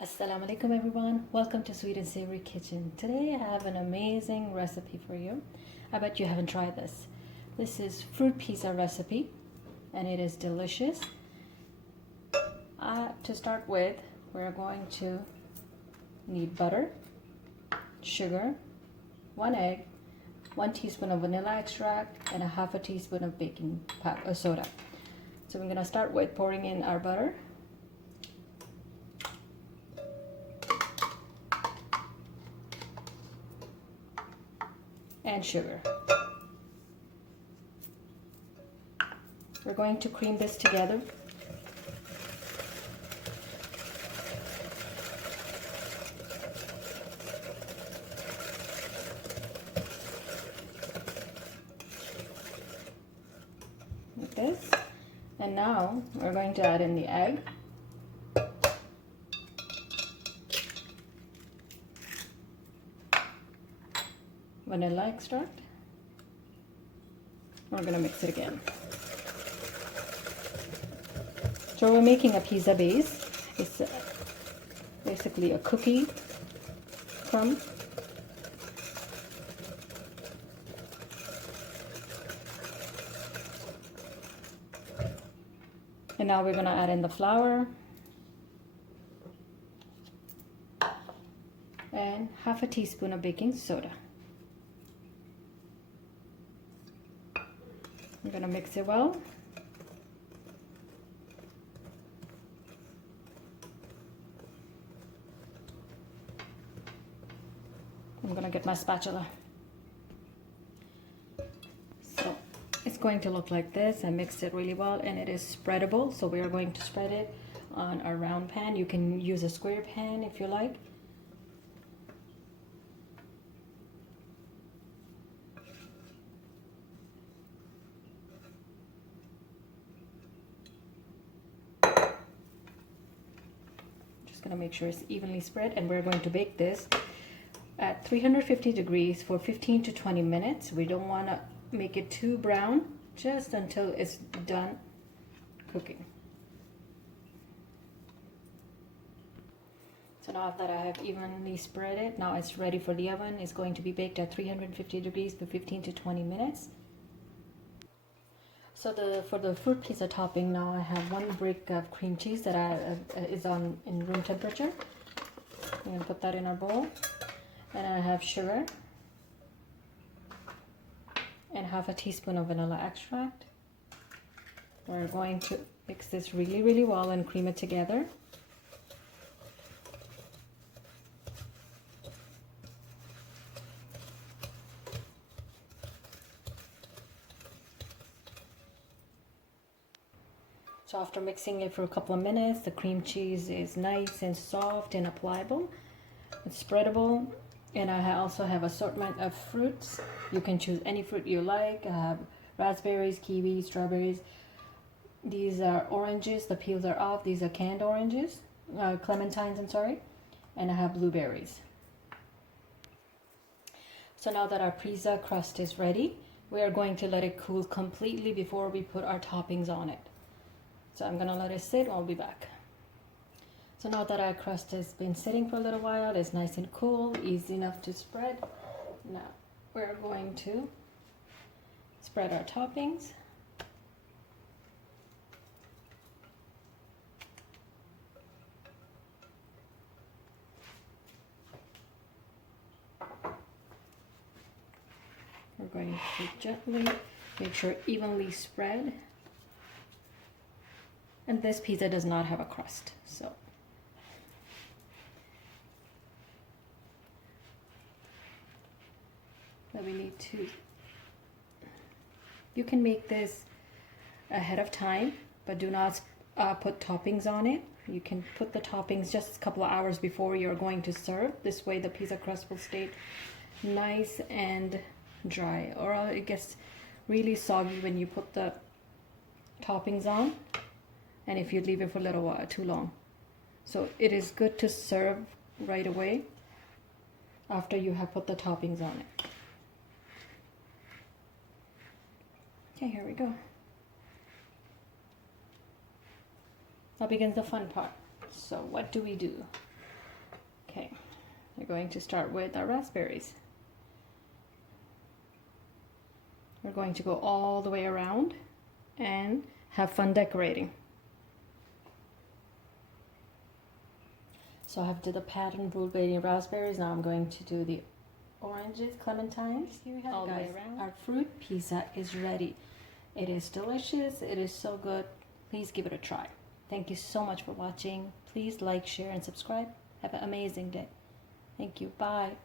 Assalamu alaikum everyone, welcome to Sweet and Savory Kitchen. Today I have an amazing recipe for you. I bet you haven't tried this. This is fruit pizza recipe and it is delicious. To start with, we're going to need butter, sugar, 1 egg, 1 teaspoon of vanilla extract, and a half a teaspoon of baking soda. So we're going to start with pouring in our butter. And sugar. We're going to cream this together. Like this. And now we're going to add in the egg. Vanilla extract. We're going to mix it again. So we're making a pizza base. It's basically a cookie crumb. And now we're going to add in the flour and half a teaspoon of baking soda. I'm going to mix it well. I'm going to get my spatula. So it's going to look like this. I mixed it really well and it is spreadable. So we are going to spread it on a round pan. You can use a square pan if you like. Going to make sure it's evenly spread, and we're going to bake this at 350 degrees for 15 to 20 minutes. We don't want to make it too brown, just until it's done cooking. So now that I have evenly spread it, now it's ready for the oven. It's going to be baked at 350 degrees for 15 to 20 minutes. So for the fruit pizza topping, now I have 1 brick of cream cheese that is in room temperature. I'm going to put that in our bowl. And I have sugar and half a teaspoon of vanilla extract. We're going to mix this really well and cream it together. So after mixing it for a couple of minutes, the cream cheese is nice and soft and pliable. It's spreadable. And I also have assortment of fruits. You can choose any fruit you like. I have raspberries, kiwi, strawberries. These are oranges. The peels are off. These are canned oranges. Clementines, I'm sorry. And I have blueberries. So now that our pizza crust is ready, we are going to let it cool completely before we put our toppings on it. So I'm going to let it sit. I'll be back. So now that our crust has been sitting for a little while, it's nice and cool, easy enough to spread. Now we're going to spread our toppings. We're going to gently make sure evenly spread. And this pizza does not have a crust, so. But we need to, you can make this ahead of time, but do not put toppings on it. You can put the toppings just a couple of hours before you're going to serve. This way the pizza crust will stay nice and dry, or it gets really soggy when you put the toppings on. And if you leave it for a little while too long. So it is good to serve right away after you have put the toppings on it. Okay, here we go. Now begins the fun part. So what do we do? We're going to start with our raspberries. We're going to go all the way around and have fun decorating. So I have did the pattern blueberry and raspberries. Now I'm going to do the oranges, clementines. Here we have all the way around. Our fruit pizza is ready. It is delicious. It is so good. Please give it a try. Thank you so much for watching. Please like, share, and subscribe. Have an amazing day. Thank you. Bye.